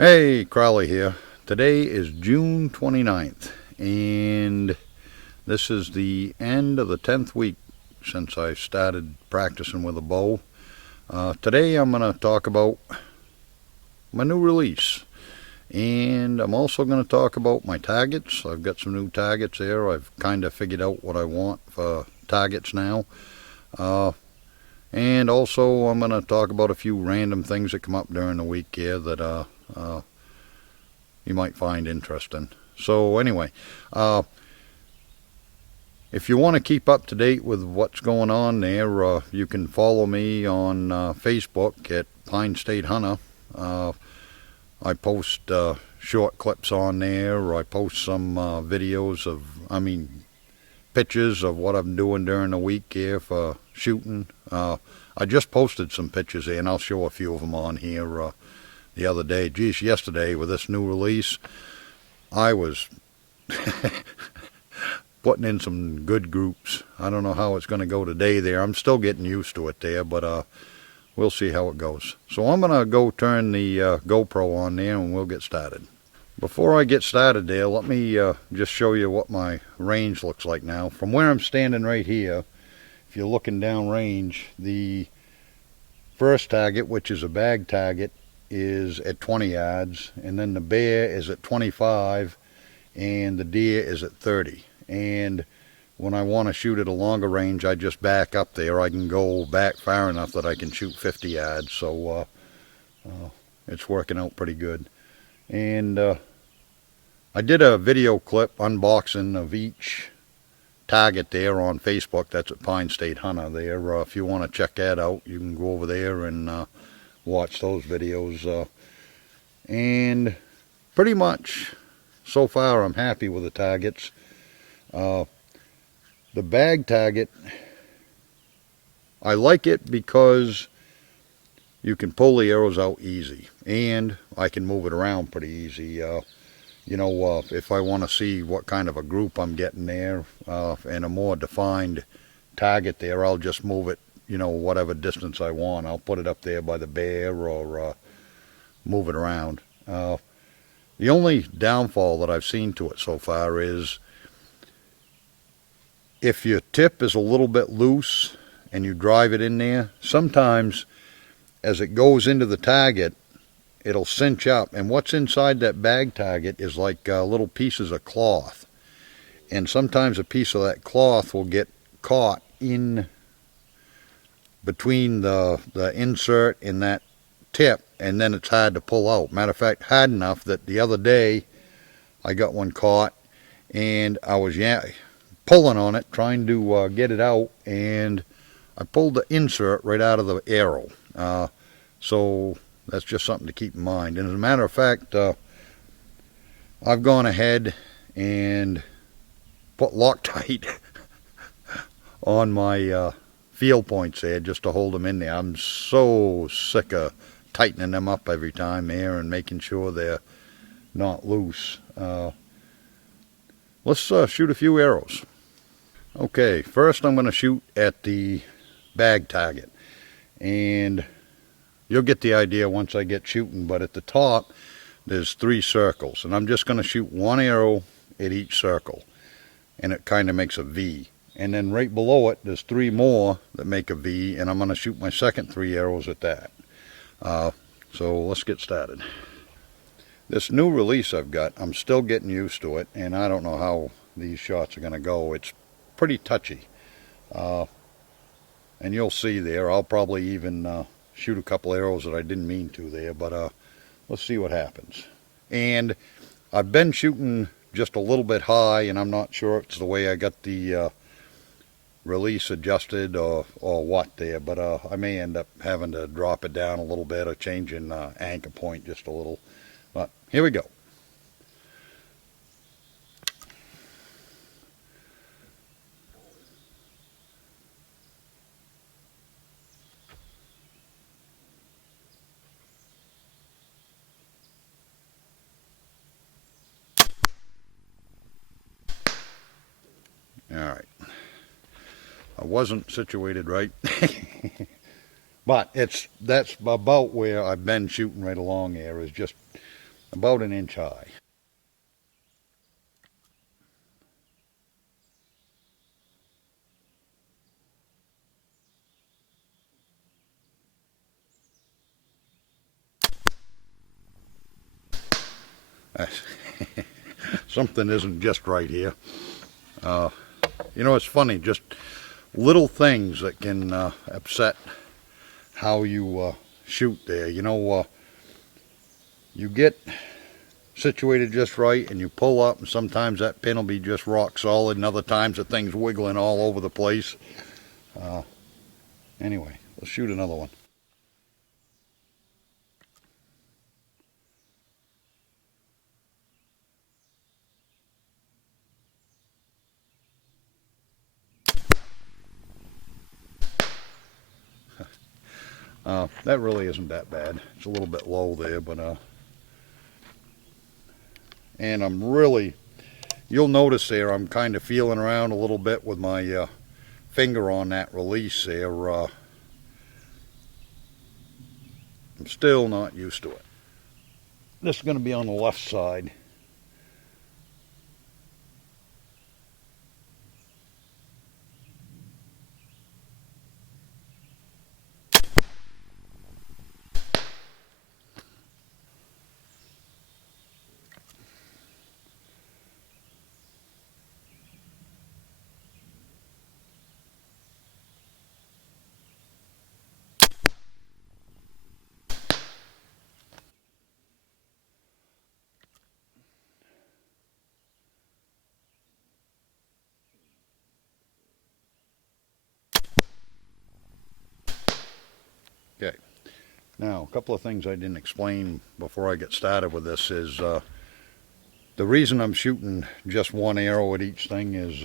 Hey, Crowley here. Today is June 29th, and this is the end of the 10th week since I started practicing with a bow. Today I'm going to talk about my new release, and I'm also going to talk about my targets. I've got some new targets there. I've kind of figured out what I want for targets now. And also I'm going to talk about a few random things that come up during the week here that you might find interesting. So anyway, if you want to keep up to date with what's going on there, you can follow me on Facebook at Pine State Hunter. I post short clips on there. I post some videos of, pictures of what I'm doing during the week here for shooting. I just posted some pictures here, and I'll show a few of them on here the other day. Geez, yesterday with this new release, I was putting in some good groups. I don't know how it's going to go today there. I'm still getting used to it there, but we'll see how it goes. So I'm going to go turn the GoPro on there and we'll get started. Before I get started there, let me just show you what my range looks like now. From where I'm standing right here, if you're looking down range, the first target, which is a bag target, is at 20 yards, and then the bear is at 25, and the deer is at 30. And when I want to shoot at a longer range, I just back up there. I can go back far enough that I can shoot 50 yards, so it's working out pretty good. And I did a video clip unboxing of each target there on Facebook. That's at Pine State Hunter there. If you want to check that out, you can go over there and watch those videos. And pretty much so far I'm happy with the targets. The bag target, I like it because you can pull the arrows out easy, and I can move it around pretty easy. If I want to see what kind of a group I'm getting there, and a more defined target there, I'll just move it, whatever distance I want. I'll put it up there by the bear or move it around. The only downfall that I've seen to it so far is if your tip is a little bit loose and you drive it in there, sometimes as it goes into the target, it'll cinch up, and what's inside that bag target is like little pieces of cloth, and sometimes a piece of that cloth will get caught in between the insert and that tip, and then it's hard to pull out. Matter of fact, hard enough that the other day I got one caught, and I was pulling on it, trying to get it out, and I pulled the insert right out of the arrow. So that's just something to keep in mind. And as a matter of fact, I've gone ahead and put Loctite on my field points there just to hold them in there. I'm so sick of tightening them up every time there and making sure they're not loose. Let's shoot a few arrows. Okay, first I'm going to shoot at the bag target, and you'll get the idea once I get shooting, but at the top there's 3 circles, and I'm just going to shoot one arrow at each circle, and it kind of makes a V. And then right below it there's 3 more that make a V, and I'm going to shoot my second 3 arrows at that. So let's get started. This new release I've got, I'm still getting used to it, and I don't know how these shots are going to go. It's pretty touchy, and you'll see there. I'll probably even shoot a couple arrows that I didn't mean to there, but let's see what happens. And I've been shooting just a little bit high, and I'm not sure if it's the way I got the release adjusted or what there, but I may end up having to drop it down a little bit or changing anchor point just a little. But here we go. Alright, I wasn't situated right, but that's about where I've been shooting right along here, is just about an inch high. Something isn't just right here. You know, it's funny, just little things that can upset how you shoot there. You know, you get situated just right and you pull up, and sometimes that pin will be just rock solid, and other times the thing's wiggling all over the place. Anyway, let's shoot another one. That really isn't that bad. It's a little bit low there, but and I'm really, you'll notice there, I'm kind of feeling around a little bit with my finger on that release there. I'm still not used to it. This is going to be on the left side. Okay. Now, a couple of things I didn't explain before I get started with this is the reason I'm shooting just one arrow at each thing is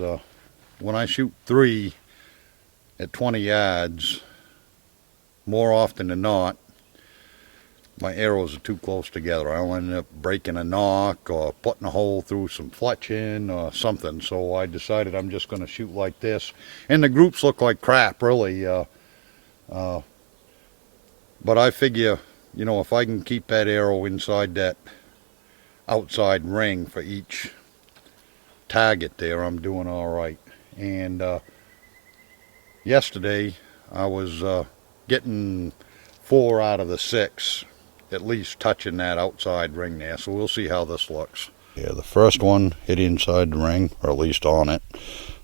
when I shoot 3 at 20 yards, more often than not, my arrows are too close together. I'll end up breaking a nock or putting a hole through some fletching or something. So I decided I'm just going to shoot like this. And the groups look like crap, really. But I figure, you know, if I can keep that arrow inside that outside ring for each target there, I'm doing all right. And yesterday I was getting 4 out of the 6 at least touching that outside ring there, so we'll see how this looks. Yeah, the first one hit inside the ring, or at least on it.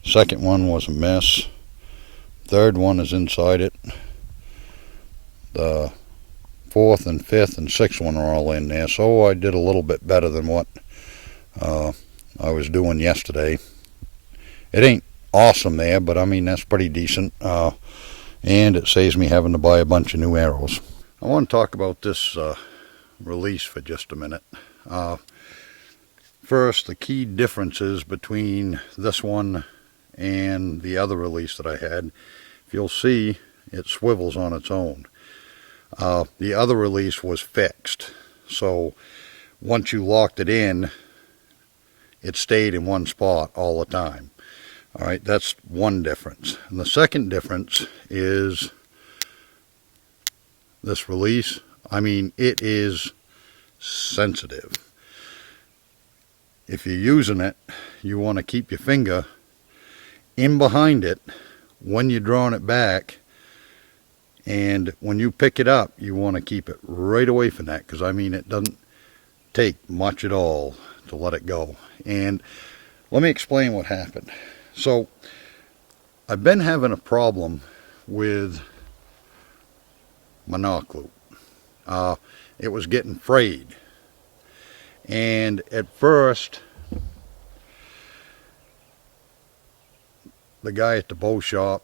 Second one was a miss. Third one is inside it. The 4th and 5th and 6th one are all in there, so I did a little bit better than what I was doing yesterday. It ain't awesome there, but I mean, that's pretty decent, and it saves me having to buy a bunch of new arrows. I want to talk about this release for just a minute. First, the key differences between this one and the other release that I had. If you'll see, it swivels on its own. The other release was fixed, so once you locked it in, it stayed in one spot all the time. All right, that's one difference. And the second difference is this release. I mean, it is sensitive. If you're using it, you want to keep your finger in behind it when you're drawing it back. And when you pick it up, you want to keep it right away from that, because I mean, it doesn't take much at all to let it go. And let me explain what happened. So I've been having a problem with my Nock Loop. It was getting frayed. And at first, the guy at the bow shop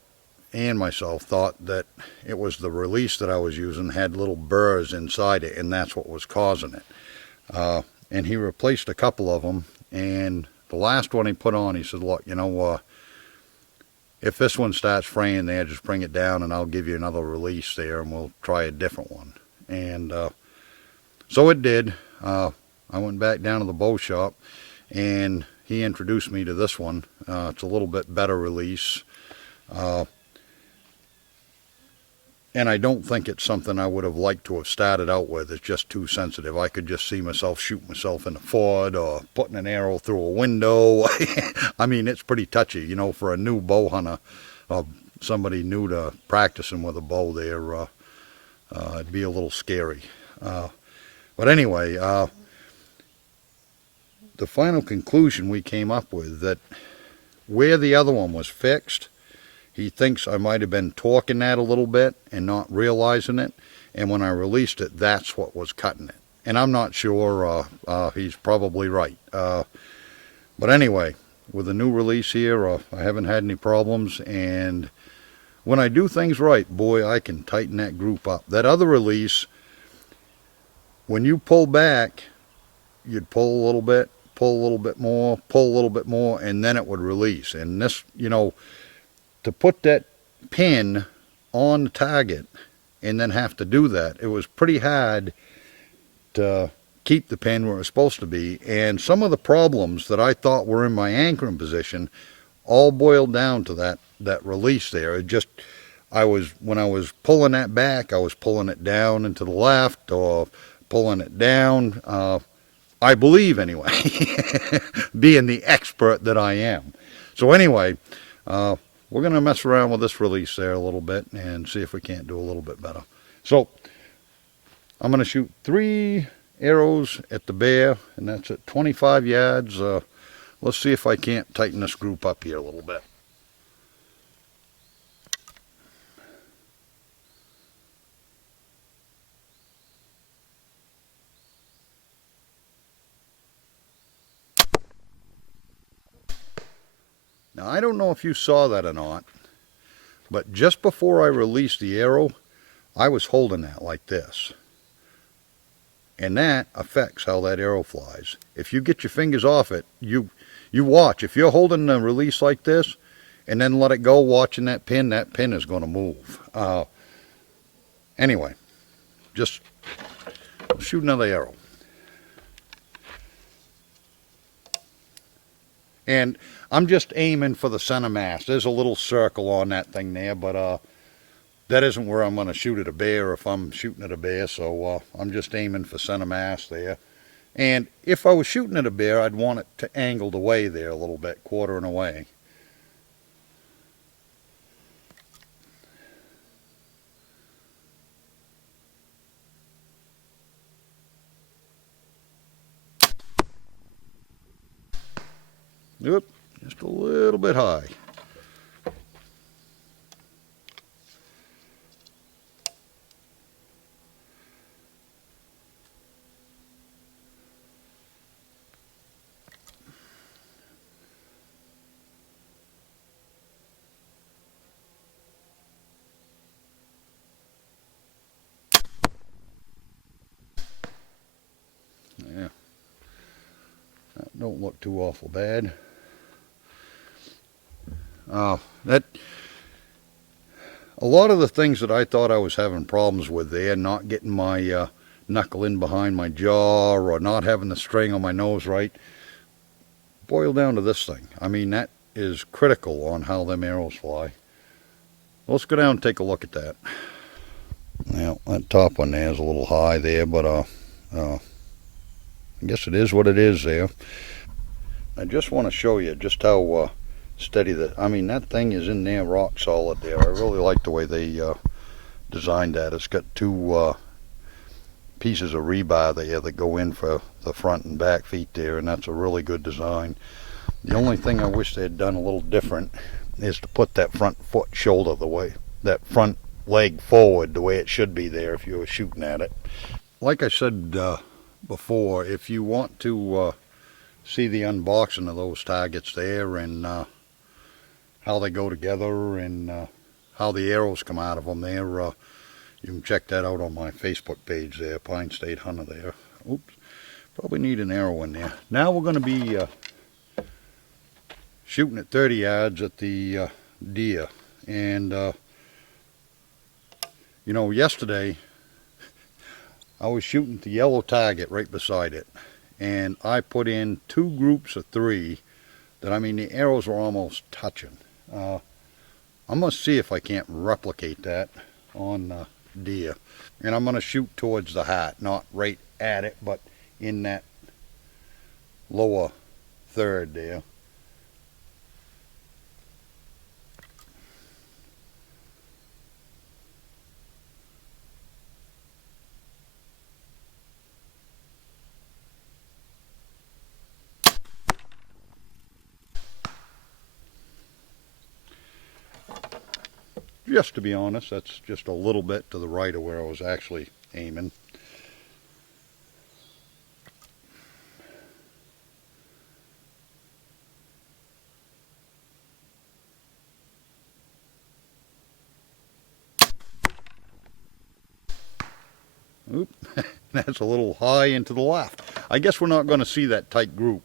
and myself thought that it was the release that I was using had little burrs inside it, and that's what was causing it. And he replaced a couple of them, and the last one he put on, he said, look, you know, if this one starts fraying there, just bring it down and I'll give you another release there and we'll try a different one. And so it did. I went back down to the bow shop and he introduced me to this one. It's a little bit better release. And I don't think it's something I would have liked to have started out with. It's just too sensitive. I could just see myself shooting myself in the foot or putting an arrow through a window. I mean, it's pretty touchy, you know, for a new bow hunter or somebody new to practicing with a bow there. It'd be a little scary. But anyway, the final conclusion we came up with, that where the other one was fixed, he thinks I might have been torquing that a little bit and not realizing it. And when I released it, that's what was cutting it. And I'm not sure. He's probably right. But anyway, with the new release here, I haven't had any problems. And when I do things right, boy, I can tighten that group up. That other release, when you pull back, you'd pull a little bit, pull a little bit more, pull a little bit more, and then it would release. And this, you know, to put that pin on the target and then have to do that, it was pretty hard to keep the pin where it was supposed to be. And some of the problems that I thought were in my anchoring position all boiled down to that release there. It just, when I was pulling that back, I was pulling it down and to the left or pulling it down, I believe anyway, being the expert that I am. So anyway, we're going to mess around with this release there a little bit and see if we can't do a little bit better. So I'm going to shoot 3 arrows at the bear, and that's at 25 yards. Let's see if I can't tighten this group up here a little bit. Now, I don't know if you saw that or not, but just before I released the arrow, I was holding that like this. And that affects how that arrow flies. If you get your fingers off it, you watch. If you're holding the release like this and then let it go watching that pin is going to move. Anyway, just shoot another arrow. And I'm just aiming for the center mass. There's a little circle on that thing there, but that isn't where I'm going to shoot at a bear if I'm shooting at a bear, so I'm just aiming for center mass there. And if I was shooting at a bear, I'd want it to angled away there a little bit, quartering away. Oop, just a little bit high. Yeah, that don't look too awful bad. That a lot of the things that I thought I was having problems with there, not getting my knuckle in behind my jaw or not having the string on my nose right, boil down to this thing. I mean, that is critical on how them arrows fly. Let's go down and take a look at that. Now, that top one there is a little high there, but I guess it is what it is there. I just want to show you just how steady that. I mean, that thing is in there rock solid there. I really like the way they designed that. It's got 2 pieces of rebar there that go in for the front and back feet there, and that's a really good design. The only thing I wish they had done a little different is to put that front foot shoulder the way, that front leg forward the way it should be there if you were shooting at it. Like I said before, if you want to see the unboxing of those targets there and how they go together and how the arrows come out of them there, you can check that out on my Facebook page there, Pine State Hunter there. Oops, probably need an arrow in there. Now we're going to be shooting at 30 yards at the deer. And you know, yesterday I was shooting the yellow target right beside it, and I put in 2 groups of 3 that, I mean, the arrows were almost touching. I'm going to see if I can't replicate that on deer. And I'm going to shoot towards the heart, not right at it, but in that lower third there. Just to be honest, that's just a little bit to the right of where I was actually aiming. Oop, that's a little high and to the left. I guess we're not going to see that tight group.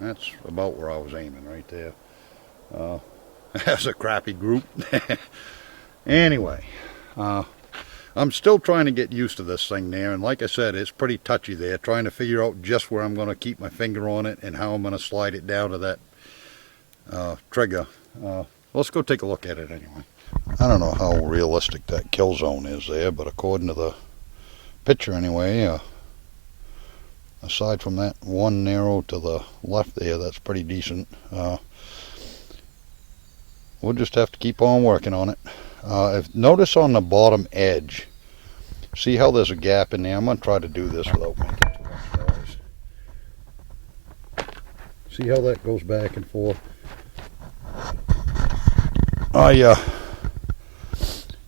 That's about where I was aiming right there. That's a crappy group. Anyway, I'm still trying to get used to this thing there, and like I said, it's pretty touchy there, trying to figure out just where I'm going to keep my finger on it and how I'm going to slide it down to that trigger. Let's go take a look at it anyway. I don't know how realistic that kill zone is there, but according to the picture anyway, aside from that one arrow to the left there, that's pretty decent. We'll just have to keep on working on it. Notice on the bottom edge, see how there's a gap in there? I'm going to try to do this without making too much noise. See how that goes back and forth? I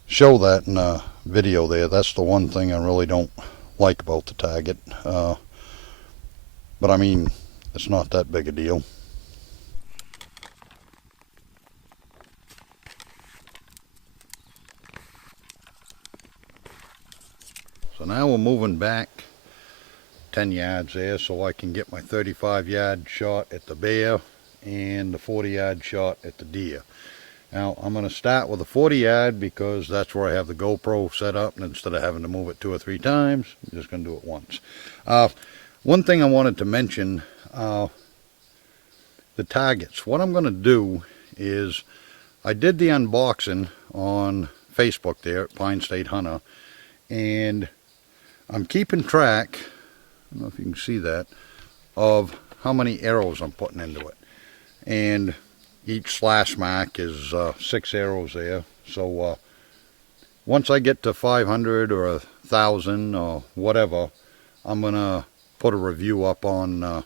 show that in a video there. That's the one thing I really don't like about the target. But I mean, it's not that big a deal. So now we're moving back 10 yards there so I can get my 35-yard shot at the bear and the 40-yard shot at the deer. Now I'm going to start with a 40-yard because that's where I have the GoPro set up, and instead of having to move it 2 or 3 times, I'm just going to do it once. One thing I wanted to mention, the targets. What I'm going to do is, I did the unboxing on Facebook there at Pine State Hunter, and I'm keeping track, I don't know if you can see that, of how many arrows I'm putting into it. And each slash mark is 6 arrows there. So once I get to 500 or 1,000 or whatever, I'm going to put a review up on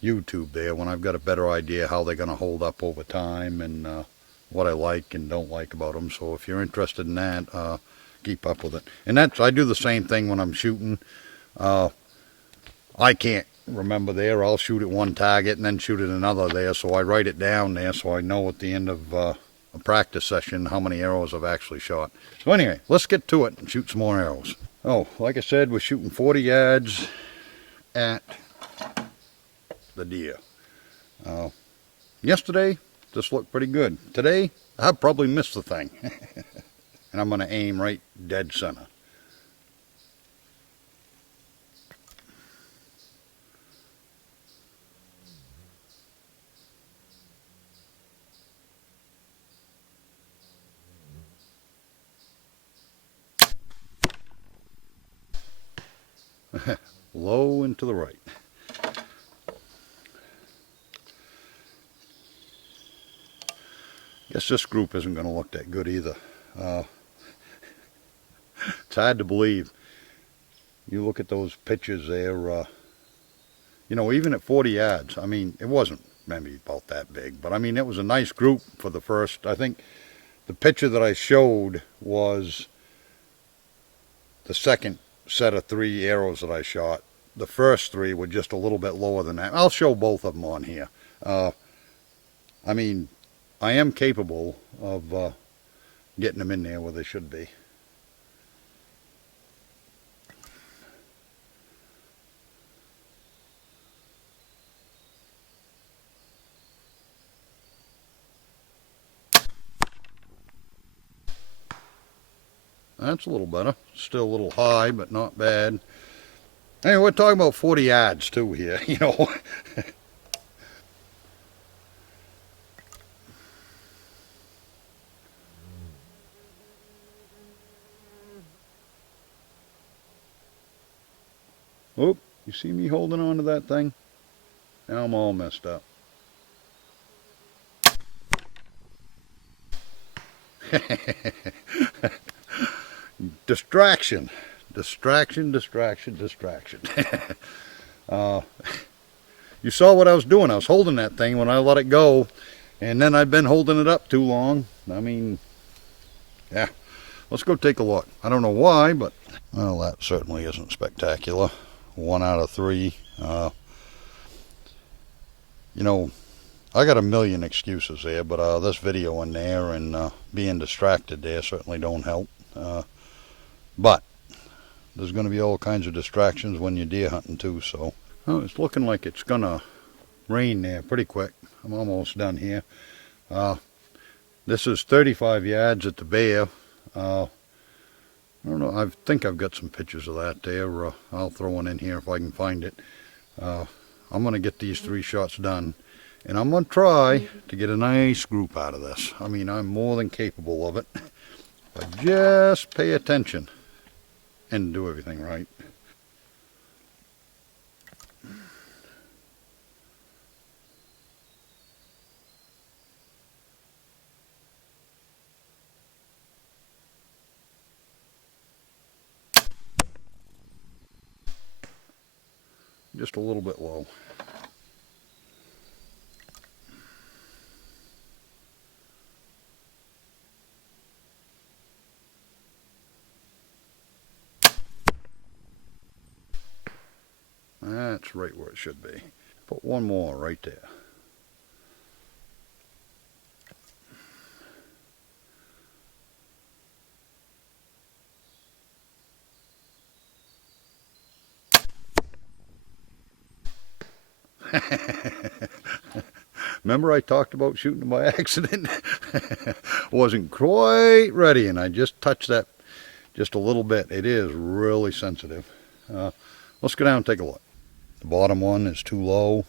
YouTube there when I've got a better idea how they're going to hold up over time and what I like and don't like about them. So if you're interested in that, keep up with it. And I do the same thing when I'm shooting. I can't remember there. I'll shoot at one target and then shoot at another there, so I write it down there so I know at the end of a practice session how many arrows I've actually shot. So anyway, let's get to it and shoot some more arrows. Oh, like I said, we're shooting 40 yards at the deer. Yesterday, this looked pretty good. Today, I probably missed the thing. And I'm going to aim right dead center. Low and to the right. Guess this group isn't going to look that good either. It's hard to believe. You look at those pictures there, you know, even at 40 yards, I mean, it wasn't maybe about that big, but I mean, it was a nice group for the first. I think the picture that I showed was the second set of 3 arrows that I shot. The first 3 were just a little bit lower than that. I'll show both of them on here. I mean, I am capable of getting them in there where they should be. That's a little better. Still a little high, but not bad. Hey, we're talking about 40 yards too here, you know. Oh, you see me holding on to that thing? Now I'm all messed up. Distraction. Distraction, distraction, distraction. uh, you saw what I was doing. I was holding that thing when I let it go, and then I've been holding it up too long. I mean, yeah. Let's go take a look. I don't know why, but... Well, that certainly isn't spectacular. 1 out of 3. You know, I got a million excuses there, but this video in there and being distracted there certainly don't help. But there's going to be all kinds of distractions when you're deer hunting too, so... Oh, it's looking like it's going to rain there pretty quick. I'm almost done here. This is 35 yards at the bear. I don't know, I think I've got some pictures of that there. I'll throw one in here if I can find it. I'm going to get these 3 shots done, and I'm going to try to get a nice group out of this. I mean, I'm more than capable of it. But just pay attention and do everything right. Just a little bit low. That's right where it should be. Put one more right there. Remember I talked about shooting by accident? Wasn't quite ready, and I just touched that just a little bit. It is really sensitive. Let's go down and take a look. The bottom one is too low.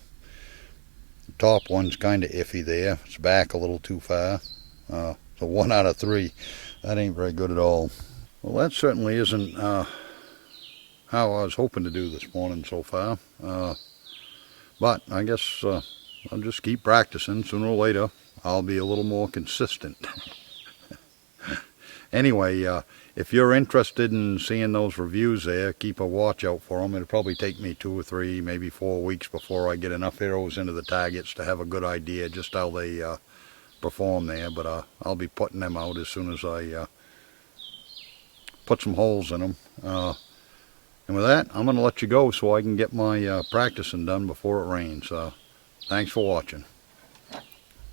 The top one's kind of iffy there. It's back a little too far. So 1 out of 3. That ain't very good at all. Well, that certainly isn't how I was hoping to do this morning so far. But I guess I'll just keep practicing. Sooner or later, I'll be a little more consistent. Anyway, if you're interested in seeing those reviews there, keep a watch out for them. It'll probably take me 2 or 3, maybe 4 weeks before I get enough arrows into the targets to have a good idea just how they perform there. But I'll be putting them out as soon as I put some holes in them. And with that, I'm going to let you go so I can get my practicing done before it rains. Thanks for watching.